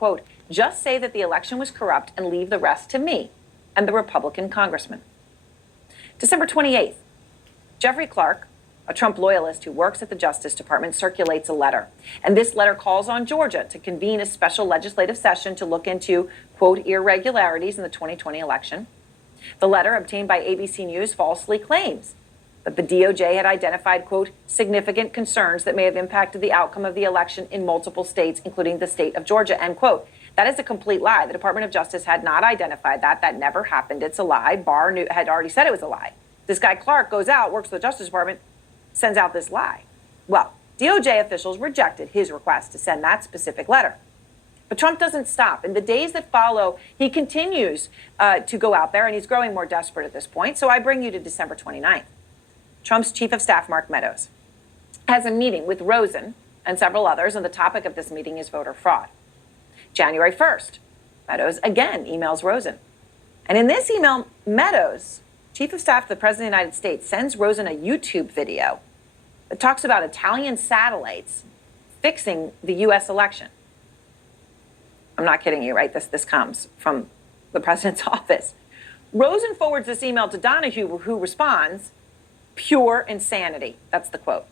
quote, just say that the election was corrupt and leave the rest to me and the Republican congressman. December 28th, Jeffrey Clark, a Trump loyalist who works at the Justice Department, circulates a letter. And this letter calls on Georgia to convene a special legislative session to look into, quote, irregularities in the 2020 election. The letter, obtained by ABC News, falsely claims that the DOJ had identified, quote, significant concerns that may have impacted the outcome of the election in multiple states, including the state of Georgia, end quote. That is a complete lie. The Department of Justice had not identified that. That never happened. It's a lie. Barr had already said it was a lie. This guy Clark goes out, works for the Justice Department, sends out this lie. Well, DOJ officials rejected his request to send that specific letter. But Trump doesn't stop. In the days that follow, he continues to go out there, and he's growing more desperate at this point. So I bring you to December 29th. Trump's chief of staff, Mark Meadows, has a meeting with Rosen and several others, and the topic of this meeting is voter fraud. January 1st, Meadows again emails Rosen. And in this email, Meadows, chief of staff to the President of the United States, sends Rosen a YouTube video that talks about Italian satellites fixing the U.S. election. I'm not kidding you, right? This comes from the president's office. Rosen forwards this email to Donahue, who responds, pure insanity. That's the quote.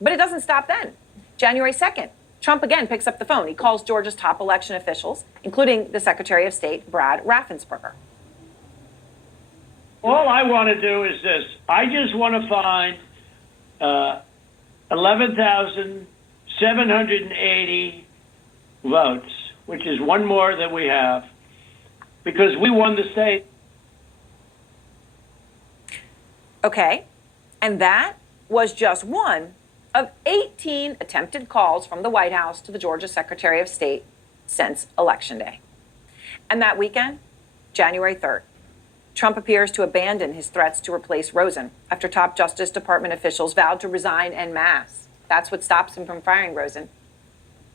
But it doesn't stop then. January 2nd, Trump again picks up the phone. He calls Georgia's top election officials, including the Secretary of State, Brad Raffensperger. All I want to do is this. I just want to find 11,780 votes, which is one more than we have, because we won the state. Okay. And that was just one of 18 attempted calls from the White House to the Georgia Secretary of State since Election Day. And that weekend, January 3rd, Trump appears to abandon his threats to replace Rosen after top Justice Department officials vowed to resign en masse. That's what stops him from firing Rosen.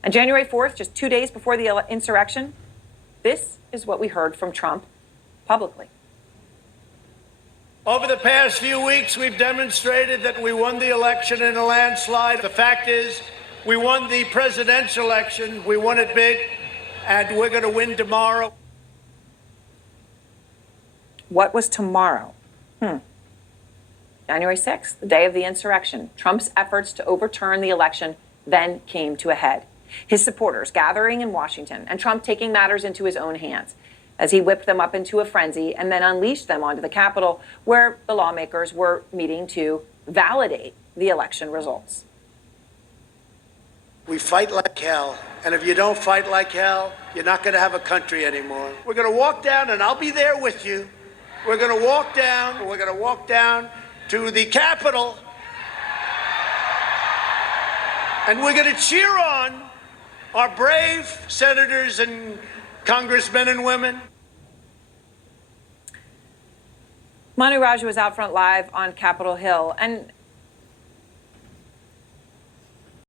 And January 4th, just 2 days before the insurrection, this is what we heard from Trump publicly. Over the past few weeks, we've demonstrated that we won the election in a landslide. The fact is, we won the presidential election. We won it big, and we're going to win tomorrow. What was tomorrow? January 6th, the day of the insurrection. Trump's efforts to overturn the election then came to a head. His supporters gathering in Washington and Trump taking matters into his own hands as he whipped them up into a frenzy and then unleashed them onto the Capitol, where the lawmakers were meeting to validate the election results. We fight like hell, and if you don't fight like hell, you're not going to have a country anymore. We're going to walk down, and I'll be there with you. We're going to walk down to the Capitol, and we're going to cheer on our brave senators and congressmen and women. Manu Raju was out front live on Capitol Hill, and